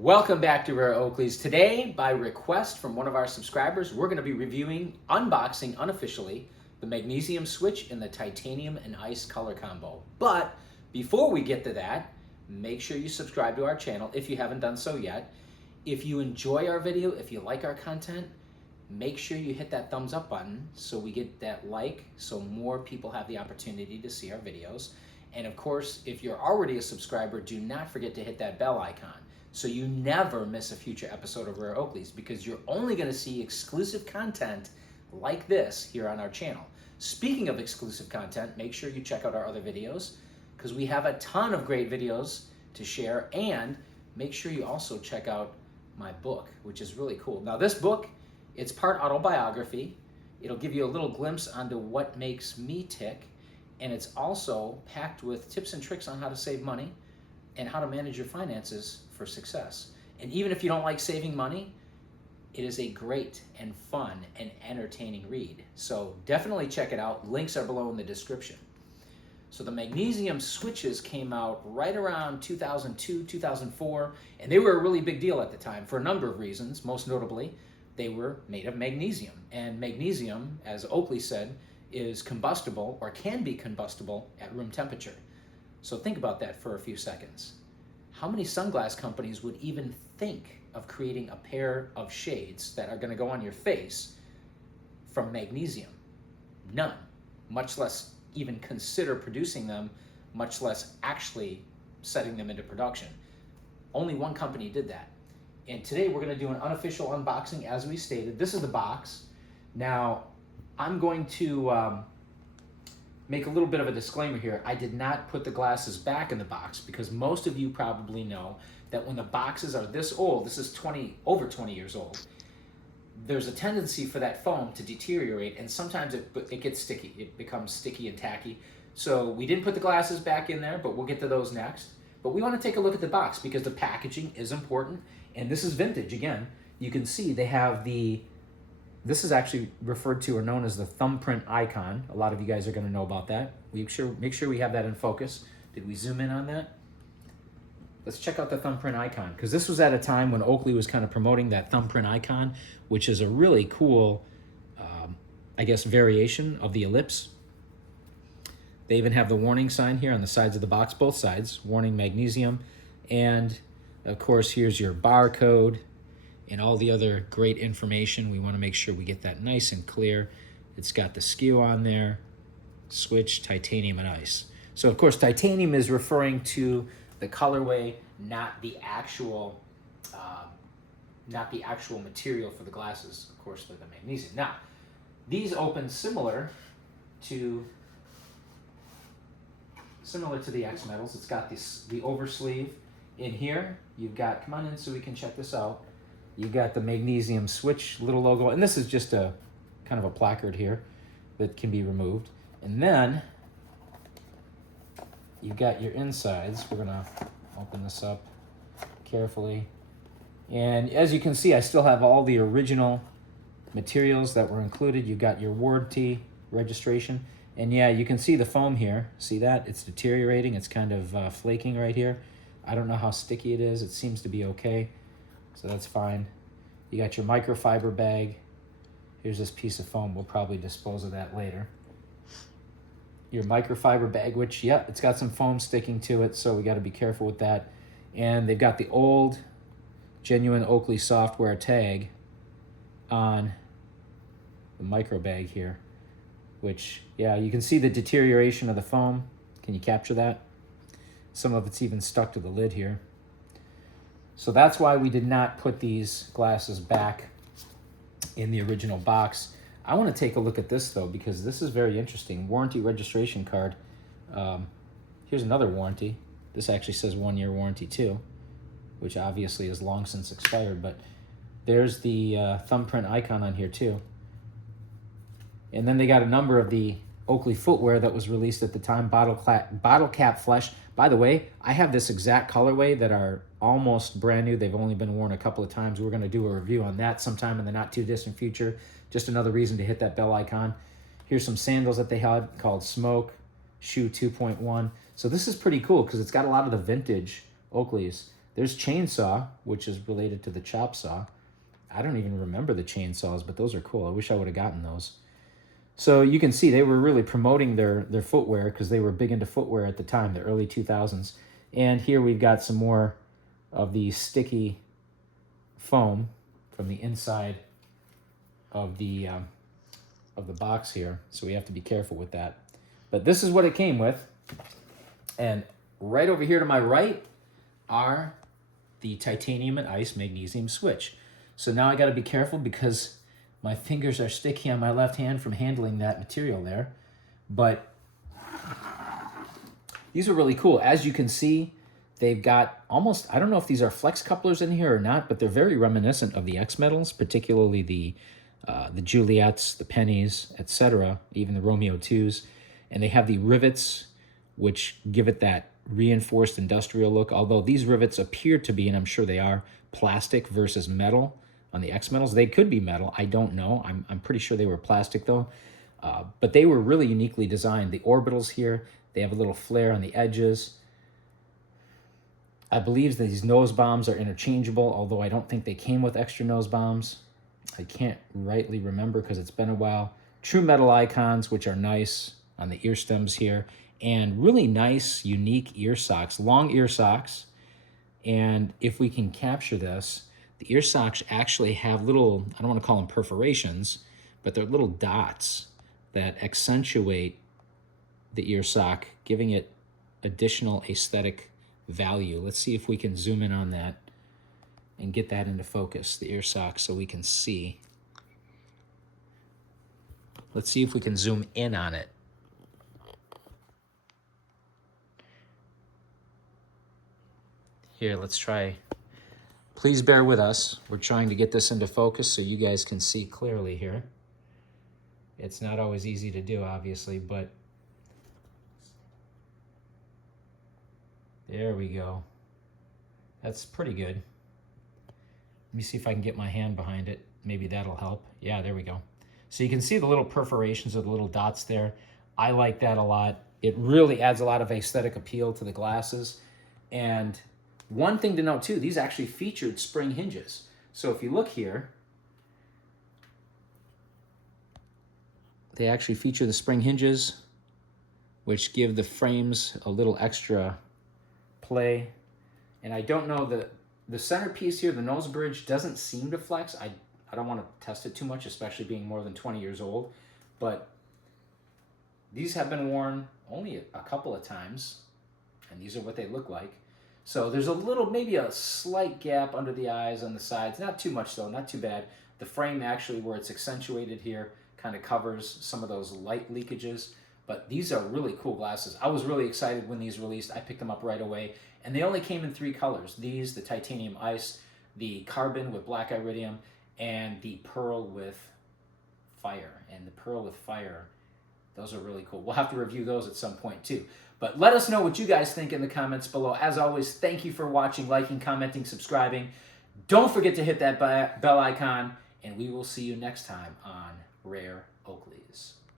Welcome back to Rare Oakleys. Today, by request from one of our subscribers, we're going to be unboxing unofficially, the Magnesium switch in the titanium and ice color combo. But before we get to that, make sure you subscribe to our channel if you haven't done so yet. If you enjoy our video, if you like our content, make sure you hit that thumbs up button so we get that like, so more people have the opportunity to see our videos. And of course, if you're already a subscriber, do not forget to hit that bell icon so you never miss a future episode of Rare Oakleys, because you're only going to see exclusive content like this here on our channel. Speaking of exclusive content, make sure you check out our other videos, because we have a ton of great videos to share, and make sure you also check out my book, which is really cool. Now this book, it's part autobiography. It'll give you a little glimpse onto what makes me tick, and it's also packed with tips and tricks on how to save money and how to manage your finances for success. And even if you don't like saving money, it is a great and fun and entertaining read. So definitely check it out. Links are below in the description. So the Magnesium switches came out right around 2002, 2004, and they were a really big deal at the time for a number of reasons. Most notably, they were made of magnesium. And magnesium, as Oakley said, is combustible or can be combustible at room temperature. So think about that for a few seconds. How many sunglass companies would even think of creating a pair of shades that are going to go on your face from magnesium? None. Much less even consider producing them, much less actually setting them into production. Only one company did that. And today we're going to do an unofficial unboxing, as we stated. This is the box. Now, I'm going to make a little bit of a disclaimer here. I did not put the glasses back in the box because most of you probably know that when the boxes are this old, this is over 20 years old, there's a tendency for that foam to deteriorate, and sometimes it gets sticky. It becomes sticky and tacky. So we didn't put the glasses back in there, but we'll get to those next. But we want to take a look at the box because the packaging is important, and this is vintage. Again, you can see they have this is actually referred to or known as the thumbprint icon. A lot of you guys are going to know about that. Make sure we have that in focus. Did we zoom in on that? Let's check out the thumbprint icon, because this was at a time when Oakley was kind of promoting that thumbprint icon, which is a really cool, I guess, variation of the ellipse. They even have the warning sign here on the sides of the box, both sides, warning magnesium. And of course, here's your barcode and all the other great information. We want to make sure we get that nice and clear. It's got the SKU on there, switch, titanium, and ice. So of course, titanium is referring to the colorway, not the actual material for the glasses. Of course, they're the magnesium. Now, these open similar to the X metals. It's got the oversleeve in here. You've got, come on in so we can check this out. You've got the magnesium switch little logo, and this is just a kind of a placard here that can be removed. And then you've got your insides. We're gonna open this up carefully. And as you can see, I still have all the original materials that were included. You've got your warranty registration. And yeah, you can see the foam here. See that? It's deteriorating. It's kind of flaking right here. I don't know how sticky it is. It seems to be okay. So that's fine. You got your microfiber bag. Here's this piece of foam. We'll probably dispose of that later. Your microfiber bag, which, yeah, it's got some foam sticking to it, so we got to be careful with that. And they've got the old, genuine Oakley software tag on the micro bag here, which, yeah, you can see the deterioration of the foam. Can you capture that? Some of it's even stuck to the lid here. So that's why we did not put these glasses back in the original box. I want to take a look at this, though, because this is very interesting. Warranty registration card. Here's another warranty. This actually says 1-year warranty, too, which obviously is long since expired. But there's the thumbprint icon on here, too. And then they got a number of the Oakley footwear that was released at the time, bottle cap flesh. By the way, I have this exact colorway that are almost brand new. They've only been worn a couple of times. We're going to do a review on that sometime in the not too distant future. Just another reason to hit that bell icon. Here's some sandals that they had called Smoke Shoe 2.1. So this is pretty cool because it's got a lot of the vintage Oakleys. There's chainsaw, which is related to the chop saw. I don't even remember the chainsaws, but those are cool. I wish I would have gotten those. So you can see they were really promoting their footwear because they were big into footwear at the time, the early 2000s. And here we've got some more of the sticky foam from the inside of the box here. So we have to be careful with that. But this is what it came with. And right over here to my right are the titanium and ice magnesium switch. So now I got to be careful because my fingers are sticky on my left hand from handling that material there. But these are really cool. As you can see, they've got almost, I don't know if these are flex couplers in here or not, but they're very reminiscent of the X metals, particularly the Juliets, the Pennies, etc., even the Romeo 2s. And they have the rivets, which give it that reinforced industrial look, although these rivets appear to be, and I'm sure they are, plastic versus metal on the X metals. They could be metal, I don't know. I'm pretty sure they were plastic though. But they were really uniquely designed. The orbitals here, they have a little flare on the edges. I believe that these nose bombs are interchangeable, although I don't think they came with extra nose bombs. I can't rightly remember because it's been a while. True metal icons, which are nice on the ear stems here, and really nice, unique ear socks, long ear socks. And if we can capture this, the ear socks actually have little, I don't want to call them perforations, but they're little dots that accentuate the ear sock, giving it additional aesthetic value. Let's see if we can zoom in on that and get that into focus, the ear sock, so we can see. Let's see if we can zoom in on it. Here, let's try. Please bear with us. We're trying to get this into focus so you guys can see clearly here. It's not always easy to do, obviously, but there we go. That's pretty good. Let me see if I can get my hand behind it. Maybe that'll help. Yeah, there we go. So you can see the little perforations of the little dots there. I like that a lot. It really adds a lot of aesthetic appeal to the glasses. And one thing to note too, these actually featured spring hinges. So if you look here, they actually feature the spring hinges, which give the frames a little extra play. And I don't know, the centerpiece here, the nose bridge, doesn't seem to flex. I don't want to test it too much, especially being more than 20 years old. But these have been worn only a couple of times, and these are what they look like. So there's a little, maybe a slight gap under the eyes on the sides. Not too much though, not too bad. The frame actually, where it's accentuated here, kind of covers some of those light leakages. But these are really cool glasses. I was really excited when these released. I picked them up right away. And they only came in 3 colors. These, the titanium ice, the carbon with black iridium, and the pearl with fire. And the pearl with fire, those are really cool. We'll have to review those at some point too. But let us know what you guys think in the comments below. As always, thank you for watching, liking, commenting, subscribing. Don't forget to hit that bell icon, and we will see you next time on Rare Oakleys.